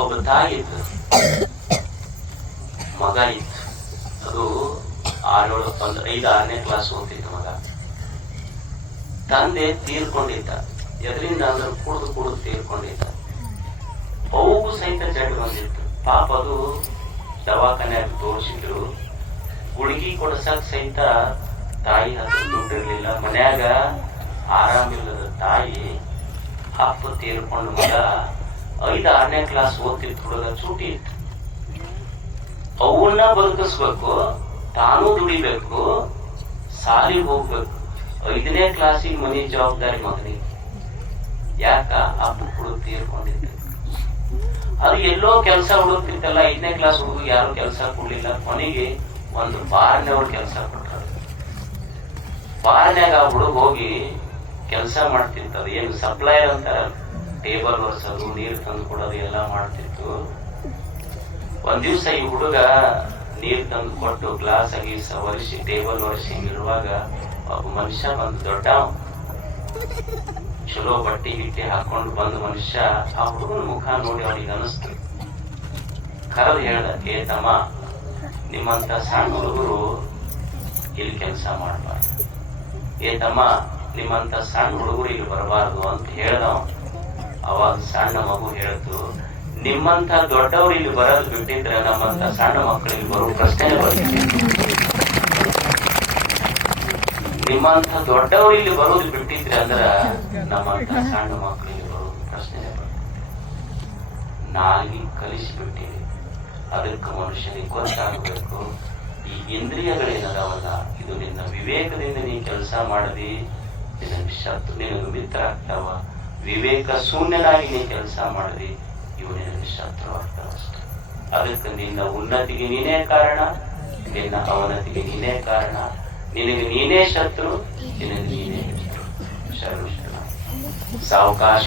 ಒಬ್ಬ ತಾಯಿ ಇದ್ದ ಮಗ ಇತ್ತು. ಅದು ಆರೇಳು ಒಂದು ಐದು ಆರನೇ ಕ್ಲಾಸ್ ಓದ್ತಿದ್ದ ಮಗ. ತಂದೆ ತೀರ್ಕೊಂಡಿದ್ದ. ಎದರಿಂದ ಅಂದ್ರೆ ಕುಡಿದು ಕುಡಿದು ತೀರ್ಕೊಂಡಿದ್ದ. ಅವಗೂ ಸಹಿತ ಜಡ್ ಬಂದಿತ್ತು. ಪಾಪ ಅದು ದವಾಖಾನ್ಯಾಗ ತೋರಿಸಿದ್ರು. ಗುಳಿಗೆ ಕೊಡಸಕ್ ಸಹಿತ ತಾಯಿ ಹತ್ರ ದುಡ್ಡಿರ್ಲಿಲ್ಲ. ಮನ್ಯಾಗ ಆರಾಮಿಲ್ಲದ ತಾಯಿ ಅಪ್ಪ ತೀರ್ಕೊಂಡ ಮಗ ಐದು ಆರನೇ ಕ್ಲಾಸ್ ಓದ್ತಿತ್ತು ಹುಡುಗ ಚೂಟಿ ಇತ್ತು. ಅವನ್ನ ಬದುಕಿಸ್ಬೇಕು, ತಾನು ದುಡಿಬೇಕು, ಸಾಲಿಗೆ ಹೋಗ್ಬೇಕು. ಐದನೇ ಕ್ಲಾಸಿಗೆ ಮನೆ ಜವಾಬ್ದಾರಿ ಮಗನಿಗೆ. ಯಾಕ? ಅಪ್ಪ ಹುಡುಗ ತೀರ್ಕೊಂಡಿದ್ದ. ಅದು ಎಲ್ಲೋ ಕೆಲಸ ಹುಡುಕ್ತಿತ್ತಲ್ಲ, ಐದನೇ ಕ್ಲಾಸ್ ಹುಡುಗ ಯಾರು ಕೆಲಸ ಕೊಡ್ಲಿಲ್ಲ. ಕೊನೆಗೆ ಒಂದು ಬಾರ್ನವ್ರು ಕೆಲಸ ಕೊಟ್ಟರು ಬಾರ್ನ್ಯಾಗ ಆ ಹುಡುಗ ಹೋಗಿ ಕೆಲಸ ಮಾಡ್ತಿರ್ತದ ಏನು ಸಪ್ಲೈಯರ್ ಅಂತಾರ ಟೇಬಲ್ ಒರೆಸೋದು ನೀರು ತಂದು ಕೊಡೋದು ಎಲ್ಲ ಮಾಡ್ತಿತ್ತು. ಒಂದ್ ದಿವ್ಸ ಈ ಹುಡುಗ ನೀರ್ ತಂದು ಕೊಟ್ಟು ಗ್ಲಾಸ್ ಗೀಸ ಒರೆಸಿ ಟೇಬಲ್ ಒರೆಸಿ ಇರುವಾಗ ಒಬ್ಬ ಮನುಷ್ಯ ಬಂದು ದೊಡ್ಡ ಚಲೋ ಬಟ್ಟೆ ಗಿಟ್ಟೆ ಹಾಕೊಂಡು ಬಂದ ಮನುಷ್ಯ ಆ ಹುಡುಗನ ಮುಖ ನೋಡಿ ಅವನಿಗೆ ಅನಿಸ್ತು. ಕರೆದು ಹೇಳ್ದ, ಏ ತಮ್ಮ, ನಿಮ್ಮಂತ ಸಣ್ಣ ಹುಡುಗರು ಇಲ್ಲಿ ಕೆಲಸ ಮಾಡಬಾರ್ದು. ಏ ತಮ್ಮ, ನಿಮ್ಮಂತ ಸಣ್ಣ ಹುಡುಗರು ಇಲ್ಲಿ ಬರಬಾರ್ದು ಅಂತ ಹೇಳ್ದವ ಅವಾಗ ಸಣ್ಣ ಮಗು ಹೇಳ್ತು ನಿಮ್ಮಂತ ದೊಡ್ಡವರು ಇಲ್ಲಿ ಬರೋದು ಬಿಟ್ಟಿದ್ರೆ ನಮ್ಮಂತ ಸಣ್ಣ ಮಕ್ಕಳು ಇಲ್ಲಿ ಬರೋ ಪ್ರಶ್ನೆ ಬರುತ್ತೆ. ನಿಮ್ಮಂತ ದೊಡ್ಡವರು ಇಲ್ಲಿ ಬರೋದು ಬಿಟ್ಟಿದ್ರೆ ಅಂದ್ರ ನಮ್ಮಂತ ಸಣ್ಣ ಮಕ್ಕಳು ಇಲ್ಲಿ ಬರೋದು ಪ್ರಶ್ನೆ ನಾಲ್ಗಿ ಕಲಿಸಿಬಿಟ್ಟಿವಿ ಅದಕ್ಕೆ ಮನುಷ್ಯನಿಗೆ ಗೊತ್ತಾಗಬೇಕು, ಈ ಇಂದ್ರಿಯಗಳೇನದಾವಲ್ಲ, ಇದು ನಿನ್ನ ವಿವೇಕದಿಂದ ನೀ ಕೆಲಸ ಮಾಡದಿ, ನಿನ್ನ ಶತ್ರು ನಿನಗೆ ಮಿತ್ರ ಆಗ್ತಾವ ವಿವೇಕ ಶೂನ್ಯನಾಗಿ ನೀ ಕೆಲಸ ಮಾಡಿದೆ ಇವು ನಿನಗೆ ಶತ್ರು ಆಗ್ತಾವ ಅಷ್ಟೆ ಅದಕ್ಕೆ ನಿನ್ನ ಉನ್ನತಿಗೆ ನೀನೇ ಕಾರಣ, ನಿನ್ನ ಅವನತಿಗೆ ನೀನೇ ಕಾರಣ. ನಿನಗೆ ನೀನೇ ಶತ್ರು, ನಿನಗೆ ನೀನೇ ಶತ್ರು. ಸಾವಕಾಶ